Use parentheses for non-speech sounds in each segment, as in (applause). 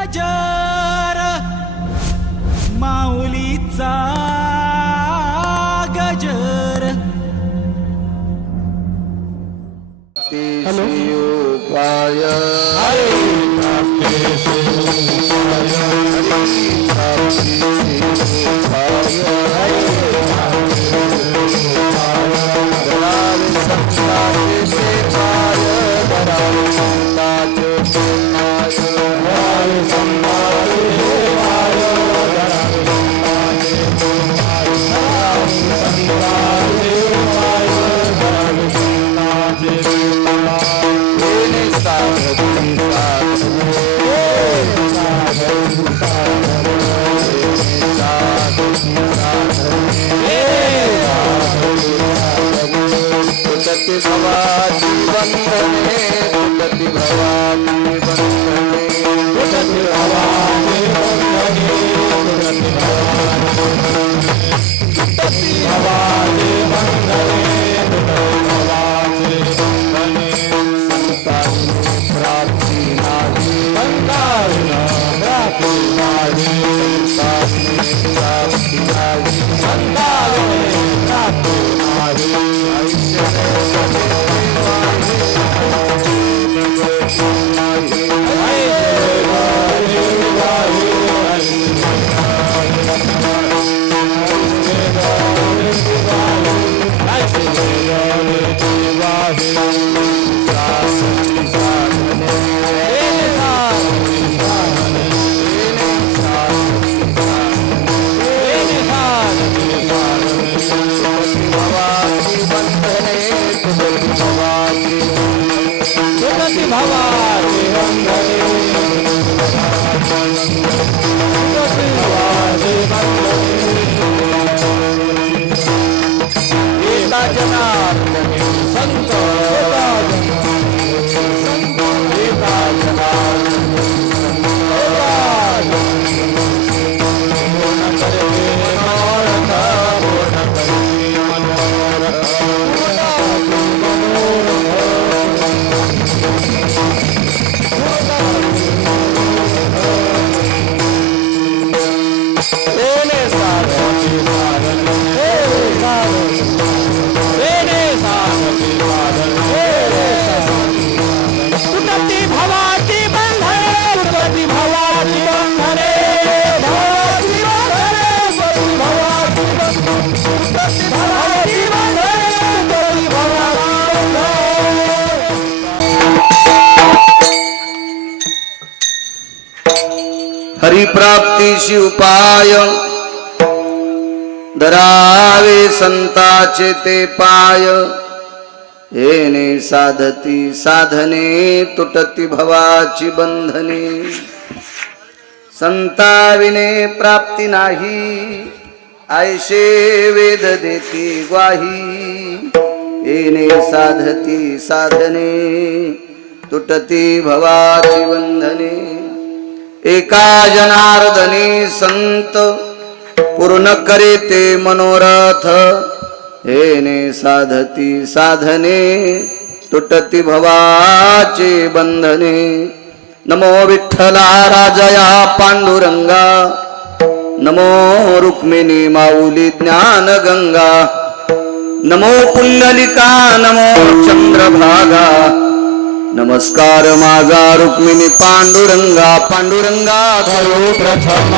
हजार माऊलीचा बंधने तुटती हरिप्राप्तीशी उपाय धरावे संताचे ते पाय. येणे साधती साधने तुटती भवाची बंधने. संताविने प्राप्ती नाही आयशे वेद देती ग्वाही. येणे साधती साधने तुटती भवाची बंधने. एका जनार्दनी संत पूर्ण करे ते मनोरथ. हेने साधती साधने तुटती भवाचे बंधने. नमो विठ्ठला राजया पांडुरंगा. नमो रुक्मिणी माऊली ज्ञान गंगा नमो पुंडलिका नमो चंद्रभागा. नमस्कार माझा रुक्मिणी पांडुरंगा पांडुरंगा धरो प्रथम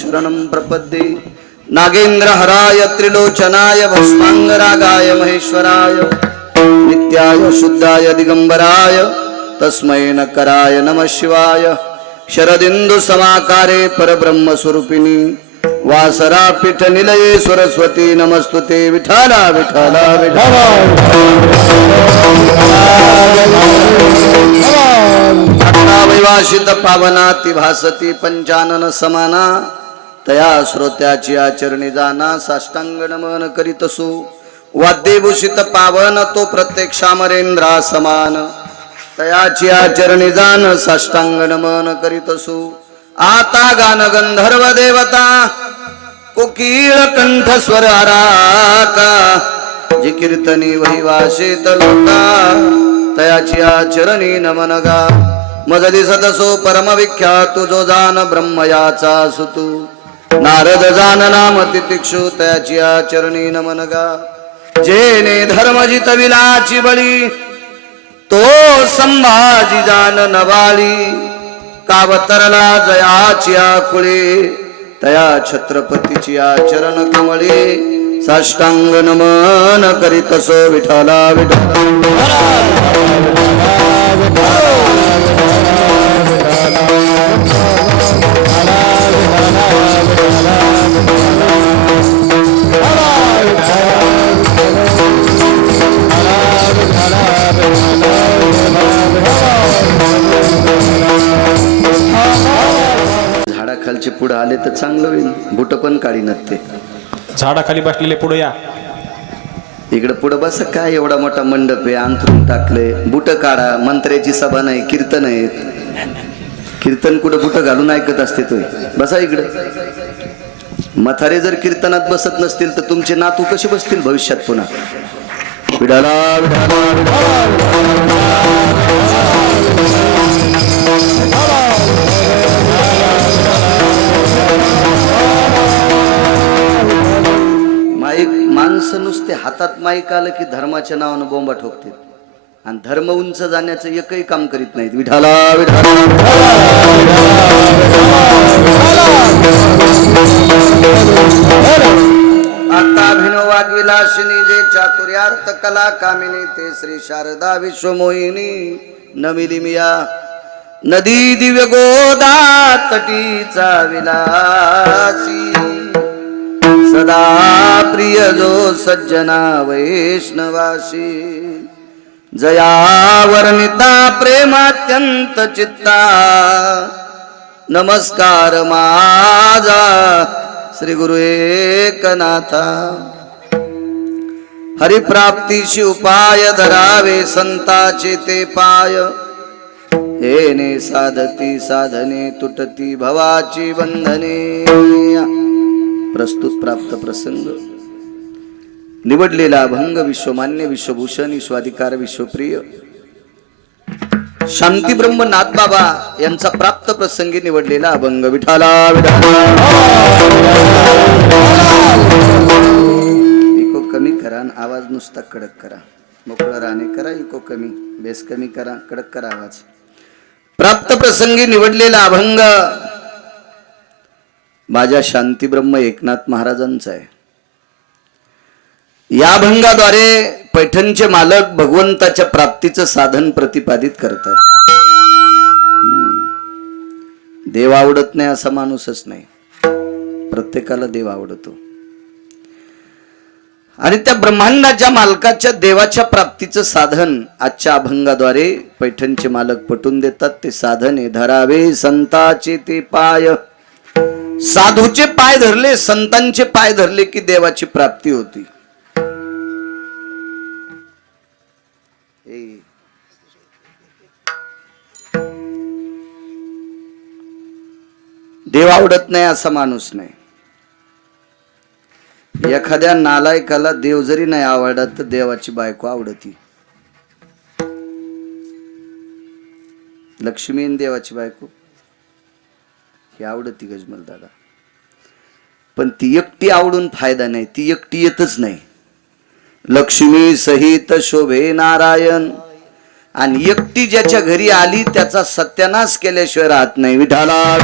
शरणं प्रपद्ये नागेन्द्रहराय त्रिलोचनाय भस्माङ्गरागाय महेश्वराय नित्याय शुद्धाय दिगम्बराय तस्मै नकराय नमः शिवाय शरदिन्दुसमाकारे परब्रह्मस्वरूपिणी वासरा पीठ निलये सरस्वती नमस्तुते विठाला विठाला विठाला वैवासित पावनाति भासती पंचानन समाना तया श्रोत्याची आचरणी जाना साष्टांग नमन करीतसु वाद्यभूषित पावन तो प्रत्यक्षामरेंद्रा समान. तयाची आचरणी जान साष्टांग नमन करीतसु आता गान गंधर्व देवता कोकिळ कंठ स्वर आराका. जी कीर्तनी वही लोका तयाची आचरणी नमन गा. मज दिसत असो परम जो जान ब्रह्मयाचा सुतू. नारद जान नाम तितिक्षु तयाची आचरणी नमन गा जेने धर्मजित विलाची बळी तो संभाजी जान नवाली. कावतरला जयाची आकुळे तया छत्रपतीची आचरण कमळे. साष्टांग नमन करीत सो विठाला विठला आले तर चांगलं होईल. बुट पण काढी ते झाडाखाली बसलेले पुढे या. इकडे पुढं बस काय एवढा मोठा मंडप आहे अंथरून टाकले बुट काढा मंत्र्याची सभा नाही कीर्तन आहेत. कीर्तन कुठं बुट घालून ऐकत असते तो? बसा इकडं. मथारे जर कीर्तनात बसत नसतील तर तुमचे नातू कसे बसतील भविष्यात पुन्हा? विडाला विडाला. हातात माईक आलं की धर्माच्या नावानं बोंबा ठोकतील. आणि धर्म उंच जाण्याचं एकही काम करीत नाहीत. विठाला विठाला आता अभिनव वागविलासिनी जे चातुर्यार्थ कला कामिनी ते श्री शारदा विश्वमोहिनी नमिली मिया नदी दिव्य गोदा तटीचा विलासी. सदा प्रिय जो सज्जना वैष्णवासी जया वर्णिता प्रेमात्यंत चित्ता नमस्कार माझा श्री गुरु एकनाथा. हरिप्राप्तीशी उपाय धरावे संताचे ते पाय हेने साधती साधने तुटती भवाची बंधने प्रस्तुत प्राप्त प्रसंग. निवडलेला अभंग विश्वमान्य विश्वभूषण विश्वाधिकार विश्वप्रिय. शांती ब्रह्म नाथबाबा यांचा प्राप्त प्रसंगी निवडलेला अभंग विठाला. इको कमी करा आणि आवाज नुसता कडक करा. मोकळं राहणे करा इको कमी. बेस कमी करा कडक करा आवाज. प्राप्त प्रसंगी निवडलेला अभंग माझ्या शांती ब्रह्म एकनाथ महाराजांचा आहे. या अभंगाद्वारे पैठणचे मालक भगवंताच्या प्राप्तीचं साधन प्रतिपादित करतात. देव आवडत नाही असा माणूसच नाही. प्रत्येकाला देव आवडतो. आणि त्या ब्रह्मांडाच्या मालकाच्या देवाच्या प्राप्तीचं साधन आजच्या अभंगाद्वारे पैठणचे मालक पटून देतात ते साधन धरावे संताचे ते पाय. साधूचे पाय धरले संतांचे पाय धरले की देवाची प्राप्ती होती. देव आवडत नाही असा माणूस नाही. एखाद्या नालायकाला देव जरी नाही आवडत तर देवाची बायको आवडती. लक्ष्मीन देवाची बायको. ही आवडती गजमल दादा. पण ती एकटी आवडून फायदा नाही ती एकटी येतच नाही. लक्ष्मी सहित शोभे नारायण. आणि एकटी ज्याच्या घरी आली त्याचा सत्यानाश केल्याशिवाय राहत नाही. विठाला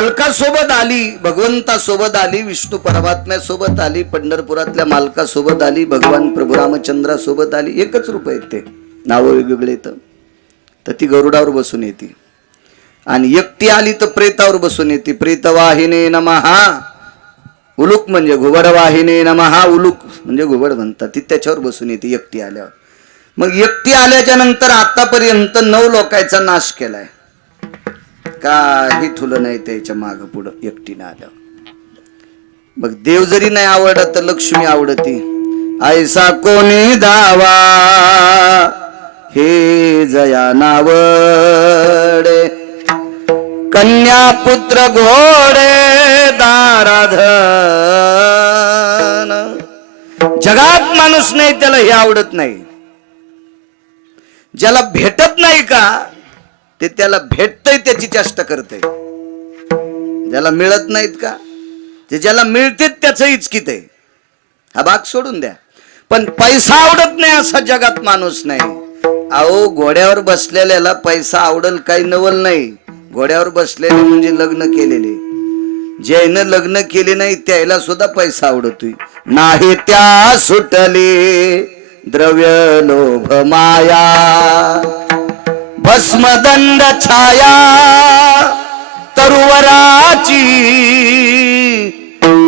मालकासोबत आली भगवंतासोबत आली विष्णू परमात्म्यासोबत आली पंढरपुरातल्या मालकासोबत आली भगवान प्रभू रामचंद्रासोबत आली एकच रूप आहेत ते. नावं वेगवेगळे येतं तर ती गरुडावर बसून येते. आणि एकटी आली तर प्रेतावर बसून येते. प्रेतवाहिने नमहा उलूक म्हणजे घुबड वाहिने नमहा उलूक म्हणजे घुबड म्हणतात. ती त्याच्यावर बसून येते एकटी आल्यावर. मग एकटी आल्याच्यानंतर आतापर्यंत नऊ लोकांचा नाश केलाय. काही ठुलं नाही त्याच्या माग पुढं एकटीनं आल्या मग देव जरी नाही आवडत तर लक्ष्मी आवडती. ऐसा कोणी दावा? हे जया नावडे. कन्या पुत्र घोडे दाराधन. जगात माणूस नाही त्याला हे आवडत नाही. ज्याला भेटत नाही का ते त्याला भेटतंय त्याची चेष्टा करतय. ज्याला मिळत नाहीत का? ते ज्याला मिळते त्याचं इचकीत आहे. हा भाग सोडून द्या. पण पैसा आवडत नाही असा जगात माणूस नाही. अहो घोड्यावर बसलेल्याला पैसा आवडल काही नवल नाही. घोड्यावर बसलेले म्हणजे लग्न केलेले. ज्यानं लग्न केले नाही त्याला सुद्धा पैसा आवडतोय. नाही त्या सुटले द्रव्य लोभ माया. भस्मदंड छाया तरुवराची।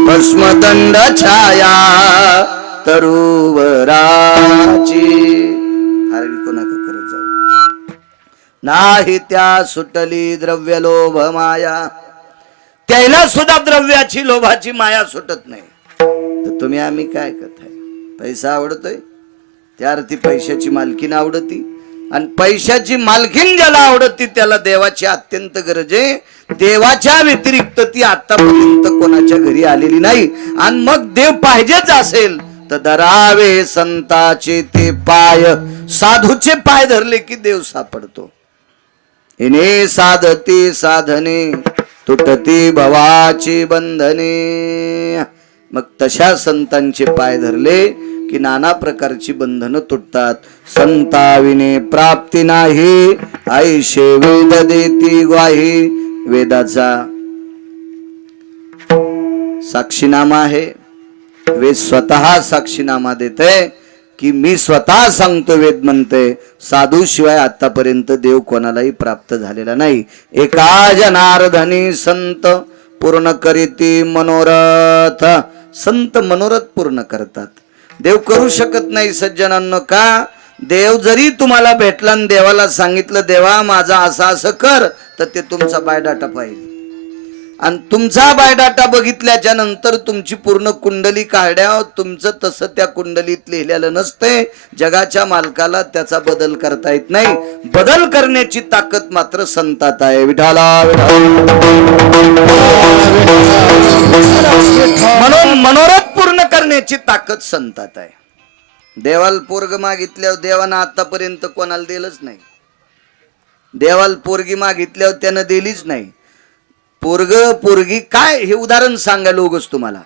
भस्मदंड छाया तरुवराची। फार विकू नका करत जाऊ? नाही त्या सुटली द्रव्य लोभ माया। त्याला सुद्धा द्रव्याची लोभाची माया सुटत नाही। तर तुम्ही आम्ही काय कथाय पैसा आवडतोय? त्या अर्थी पैशाची मालकीन आवडती? आणि पैशाची मालकीन ज्याला आवडती त्याला देवाची अत्यंत गरज आहे. देवाच्या व्यतिरिक्त ती आतापर्यंत कोणाच्या घरी आलेली नाही. आणि मग देव पाहिजेच असेल तर धरावे संताचे ते पाय. साधूचे पाय धरले की देव सापडतो. हिने साधते साधने तुटती भवाची बंधने. मग तशा संतांचे पाय धरले की नाना प्रकारची बंधनं तुटतात. संताविने प्राप्ती नाही. आईशे वेद देती ग्वाही. वेदाचा साक्षीनामा आहे. वेद स्वतः साक्षीनामा देते की मी स्वतः सांगतो वेद म्हणते. साधू शिवाय आतापर्यंत देव कोणालाही प्राप्त झालेला नाही. एका जनार्दनी संत पूर्ण करीती मनोरथ. संत मनोरथ पूर्ण करतात. देव करू शकत नाही सज्जनांनो का? देव जरी तुम्हाला भेटला आणि देवाला सांगितलं देवा माझा असं असं कर तर ते तुमचा बायडाटा पाहिजे. आणि तुमचा बायोडाटा बघितल्याच्या नंतर तुमची पूर्ण कुंडली काढ्या तुमचं तसं त्या कुंडलीत लिहिलेलं नसते जगाच्या मालकाला त्याचा बदल करता येत नाही. बदल करण्याची ताकद मात्र संतात आहे. विठाला. म्हणून मनोरथ करण्याची ताकद संतात आहे. देवाला पोरग मागितल्यावर देवानं आतापर्यंत कोणाला दिलंच नाही. देवाल पोरगी मागितल्यावर त्यानं दिलीच नाही. पोरग पोरगी काय? हे उदाहरण सांगायला उगच तुम्हाला.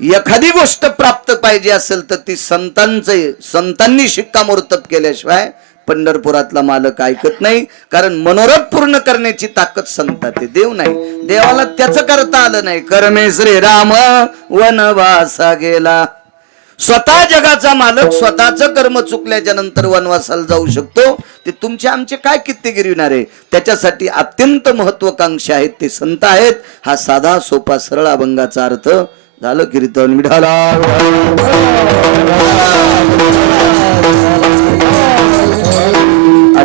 एखादी गोष्ट प्राप्त पाहिजे असेल तर ती संतांचं संतांनी शिक्कामोर्तब केल्याशिवाय पंढरपुरातला मालक ऐकत नाही कारण मनोरथ पूर्ण करण्याची ताकद संतात ते. देव नाही. देवाला त्याच करता आलं नाही. कर्मेश्री राम वनवासा गेला. स्वतः जगाचा मालक स्वतःच कर्म चुकल्याच्या नंतर वनवासाला जाऊ शकतो. ते तुमचे आमचे काय कित्ते गिरविणार? आहे त्याच्यासाठी अत्यंत महत्वाकांक्षा आहेत ते संत आहेत. हा साधा सोपा सरळ अभंगाचा अर्थ झालं कीर्तन. मिढाला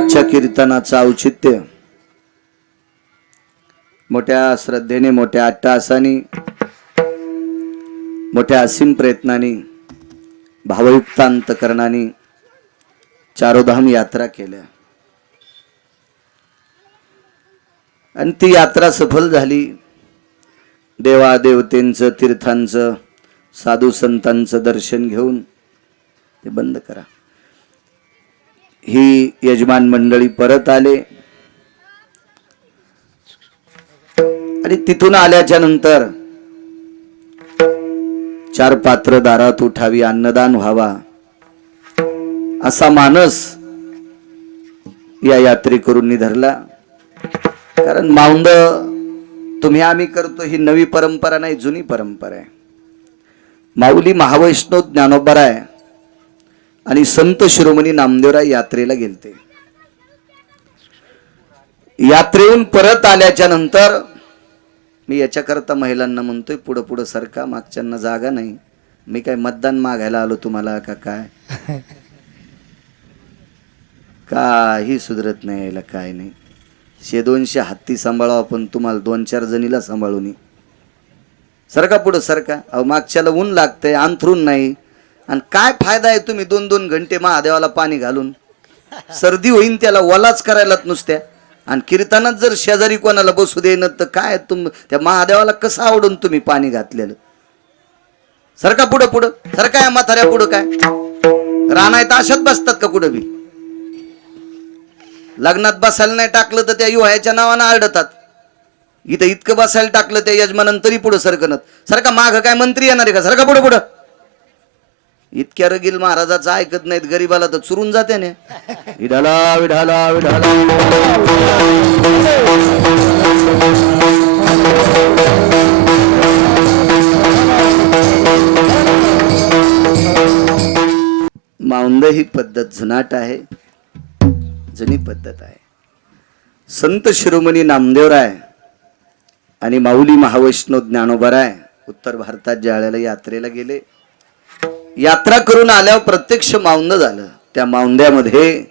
आजच्या कीर्तनाचं औचित्य. मोठ्या श्रद्धेने मोठ्या अट्टासानी मोठ्या असीम प्रयत्नाने भावयुक्त अंतकरणाने चारोधाम यात्रा केल्या. आणि ती यात्रा सफल झाली. देवा देवतेंचं तीर्थांचं साधू संतांचं दर्शन घेऊन ते बंद करा. ही यजमान मंडळी परत आले. आणि तिथून आल्याच्यानंतर चार पात्र दारात उठावी अन्नदान व्हावा असा मानस या यात्रेकरूंनी धरला. कारण माऊंद तुम्ही आम्ही करतो ही नवी परंपरा नाही जुनी परंपरा आहे. माऊली महावैष्णव आहे आणि संत शिरोमणी नामदेवराय यात्रेला गेलते. यात्रेहून परत आल्याच्यानंतर मी याच्याकरता महिलांना म्हणतोय पुढं पुढं सरका मागच्यांना जागा नाही. मी काय मतदान मागायला आलो तुम्हाला का काय? (laughs) काही सुधरत नाही यायला काय नाही. शे दोनशे हत्ती सांभाळावं पण तुम्हाला दोन चार जणीला सांभाळून ये. सरका पुढं सरका. अहो मागच्याला ऊन लागतंय अंथरून नाही. आणि काय फायदा आहे तुम्ही दोन दोन घंटे महादेवाला पाणी घालून? सर्दी होईन त्याला वलाच करायलात नुसत्या. आणि कीर्तनात जर शेजारी कोणाला बसू देणं तर काय तुम त्या महादेवाला कसं आवडून तुम्ही पाणी घातलेलं? सरका पुढं पुढं सरका या म्हाताऱ्या पुढं काय? राणा तर अशात बसतात का कुठं बी? लग्नात बसायला नाही टाकलं तर त्या युवाच्या नावानं आरडतात. इथं इतकं बसायला टाकलं त्या यजमानंतरी पुढं सरकनत. सारखा माग काय मंत्री येणार आहे का? सरका पुढं पुढं. इतक्या रगील महाराजाचं ऐकत नाहीत गरीबाला तर चुरून जाते ना. विढाला विढाला विढाला. माउंद ही पद्धत जुनाट आहे जुनी पद्धत आहे. संत शिरोमणी नामदेवराय आणि माऊली महावैष्णव ज्ञानोबराय उत्तर भारतात ज्या वेळेला यात्रेला गेले यात्रा करून आल्यावर प्रत्यक्ष मावंद झालं. त्या मावंद्यामध्ये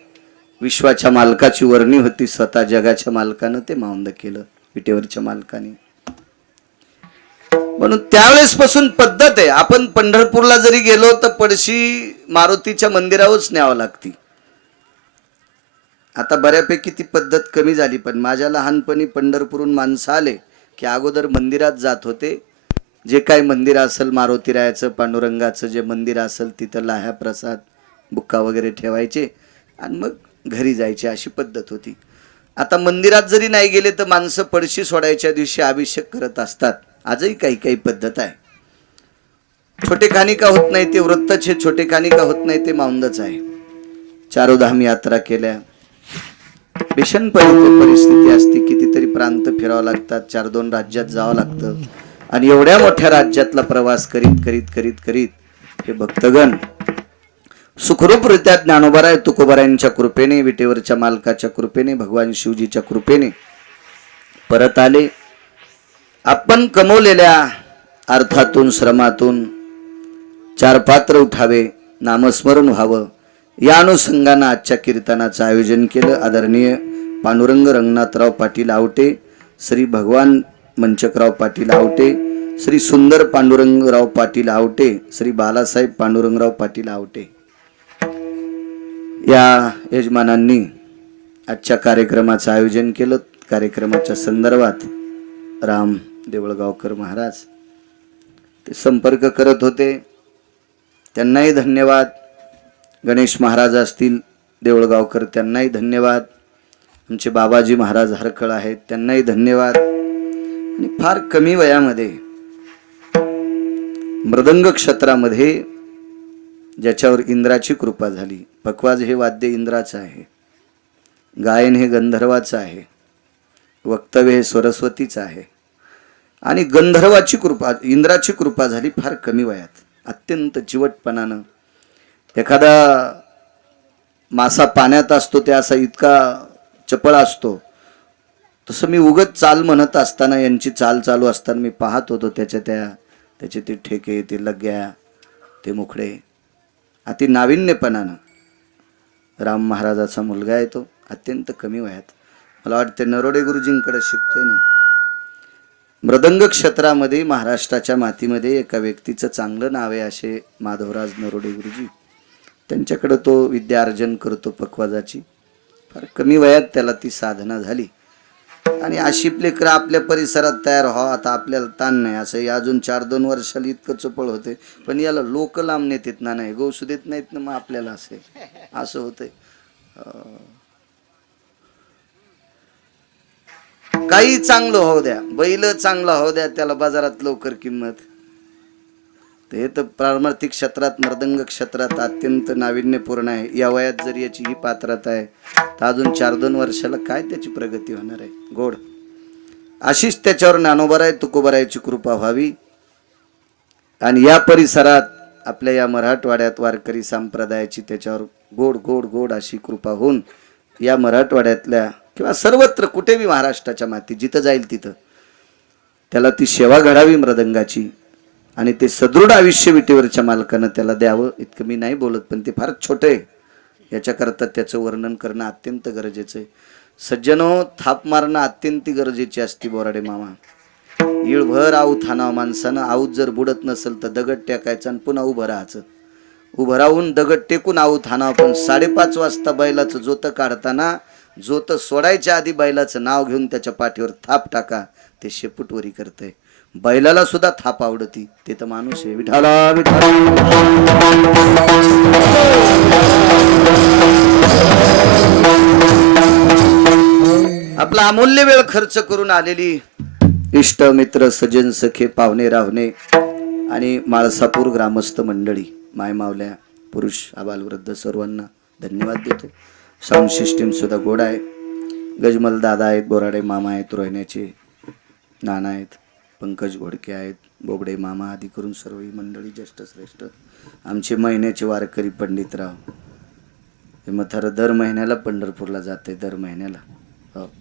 विश्वाच्या मालकाची वर्णी होती स्वतः जगाच्या मालकानं ते मावंद केलं विटेवरच्या मालकाने. म्हणून त्यावेळेस पासून पद्धत आहे. आपण पंढरपूरला जरी गेलो तर पडशी मारुतीच्या मंदिरावरच न्यावं लागती. आता बऱ्यापैकी ती पद्धत कमी झाली पण माझ्या लहानपणी पंढरपूरून माणसं आले की अगोदर मंदिरात जात होते. जे काय मंदिर असेल मारुतीरायाचं पांडुरंगाचं जे मंदिर असेल तिथं लाह्या प्रसाद बुक्का वगैरे ठेवायचे आणि मग घरी जायचे अशी पद्धत होती. आता मंदिरात जरी नाही गेले तर माणसं पडशी सोडायच्या दिवशी अभिषेक करत असतात. आजही काही काही पद्धत आहे. छोटे कानिका होत नाही ते वृत्तचे छोटे कानिका होत नाही ते माऊंदच आहे. चारोधाम यात्रा केल्या. भीषण परिस्थिती असते कितीतरी प्रांत फिरावं लागतात चार दोन राज्यात जावं लागतं. आणि एवढ्या मोठ्या राज्यातला प्रवास करीत करीत करीत करीत हे भक्तगण सुखरूपरित्या ज्ञानोबराय तुकोबरायांच्या कृपेने विटेवरच्या मालकाच्या कृपेने भगवान शिवजीच्या कृपेने परत आले. आपण कमवलेल्या अर्थातून श्रमातून चार पात्र उठावे नामस्मरण व्हावं. या अनुषंगानं आजच्या कीर्तनाचं आयोजन केलं. आदरणीय पांडुरंग रंगनाथराव पाटील आवटे श्री भगवान मंचकराव पाटील आवटे श्री सुंदर पांडुरंगराव पाटील आवटे श्री बालासाहेब पांडुरंगराव पाटील आवटे. या यजमानांनी आजच्या कार्यक्रमाचं आयोजन केलं. कार्यक्रमाच्या संदर्भात राम देवळगावकर महाराज ते संपर्क करत होते. त्यांनाही धन्यवाद. गणेश महाराज असतील देवळगावकर त्यांनाही धन्यवाद. आमचे बाबाजी महाराज हरकळ आहेत त्यांनाही धन्यवाद. आणि फार कमी वयामध्ये मृदंग क्षेत्रामध्ये ज्याच्यावर इंद्राची कृपा झाली. पकवाज हे वाद्य इंद्राचं आहे. गायन हे गंधर्वाचं आहे. वक्तव्य हे सरस्वतीचं आहे. आणि गंधर्वाची कृपा इंद्राची कृपा झाली फार कमी वयात. अत्यंत चिवटपणानं. एखादा मासा पाण्यात असतो ते असा इतका चपळ असतो तसं मी उगत चाल म्हणत असताना यांची चाल चालू असताना मी पाहत होतो त्याच्या त्या त्याचे ते ठेके ते लग्या ते मुखडे. अति नाविन्यपणानं राम महाराजाचा मुलगा आहे तो अत्यंत कमी वयात. मला वाटते नरोडे गुरुजींकडे शिकतोय ना. मृदंग क्षेत्रामध्ये महाराष्ट्राच्या मातीमध्ये एका व्यक्तीचं चांगलं नाव आहे असे माधवराज नरोडे गुरुजी. त्यांच्याकडं तो विद्यार्जन करतो पक्वाजाची. फार कमी वयात त्याला ती साधना झाली. आणि अशी लेकरं आपल्या परिसरात तयार व्हावं. आता आपल्याला ताण नाही. असं अजून चार दोन वर्षाला इतकं चपळ होते पण याला लोक लांब नेत ना नाही. गोसू देत नाहीत ना मग आपल्याला असे. असं होतंय. काही चांगलं होऊ द्या. बैल चांगला होऊ द्या. त्याला बाजारात लवकर किंमत. ते तर पारमार्थिक क्षेत्रात मृदंग क्षेत्रात अत्यंत नाविन्यपूर्ण आहे. या वयात जर याची ही पात्रता आहे तर अजून चार दोन वर्षाला काय त्याची प्रगती होणार आहे? गोड. अशीच त्याच्यावर ज्ञानोबराय तुकोबरायची कृपा व्हावी. आणि या परिसरात आपल्या या मराठवाड्यात वारकरी संप्रदायाची त्याच्यावर गोड गोड गोड अशी कृपा होऊन या मराठवाड्यातल्या किंवा सर्वत्र कुठेही महाराष्ट्राच्या मातीत जिथं जाईल तिथं त्याला ती सेवा घडावी मृदंगाची. आणि ते सदृढ आयुष्य विटेवरच्या मालकानं त्याला द्यावं इतकं मी नाही बोलत पण ते फार छोटं आहे. याच्याकरता त्याचं वर्णन करणं अत्यंत गरजेचं आहे. सज्जनो थाप मारणं अत्यंत गरजेची असती बोराडे मामा. इळभर आऊत हाणावं माणसानं आऊत जर बुडत नसेल तर दगड टेकायचं आणि पुन्हा उभं राहायचं. उभं राहून दगड टेकून आऊत हाणावं पण साडेपाच वाजता बैलाचं जोतं काढताना जोतं सोडायच्या आधी बैलाचं नाव घेऊन त्याच्या पाठीवर थाप टाका ते शेपूटवरी करतंय. बैलाला सुद्धा थाप आवडती. ते तर माणूस आहे विठाला विठाला आपला अमूल्य वेळ खर्च करून आलेली इष्ट मित्र सजन सखे पाहुणे राहुणे आणि माळसापूर ग्रामस्थ मंडळी मायमावल्या पुरुष आबाल वृद्ध सर्वांना धन्यवाद देतो. साऊंड सिस्टीम सुद्धा गोड आहे. गजमल दादा आहेत बोराडे मामा आहेत रोहिण्याचे नाना आहेत. पंकज घोडके आहेत बोबडे मामा आदी करून सर्व ही मंडळी ज्येष्ठ श्रेष्ठ आमचे महिन्याचे वारकरी पंडितराव. हे म्हातारं दर महिन्याला पंढरपूरला जाते दर महिन्याला. हो.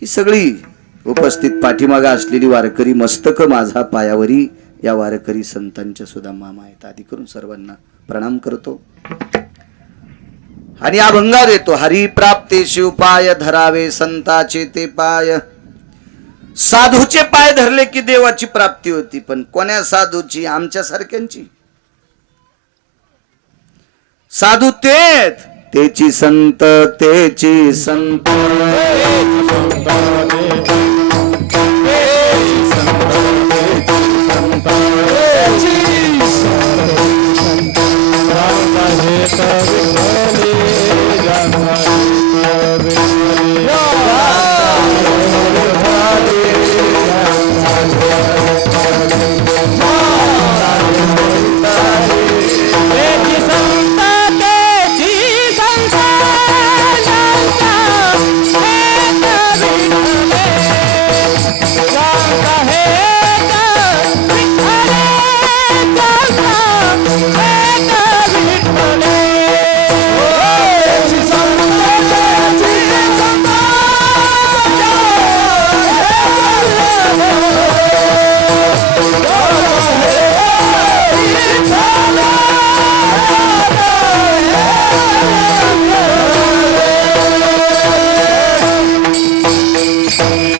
ही सगळी उपस्थित पाठीमागा असलेली वारकरी मस्तक माझा पायावरी या वारकरी संतांच्या सुद्धा मामा आहेत आदी करून सर्वांना प्रणाम करतो. आणि अभंगार येतो हरी प्राप्ते शिवपाय धरावे संताचे ते पाय. साधूचे पाय धरले की देवाची प्राप्ती होती पण कोण्या साधूची? आमच्या सारख्यांची. साधू तेच. तेची संत तेची संत. संत.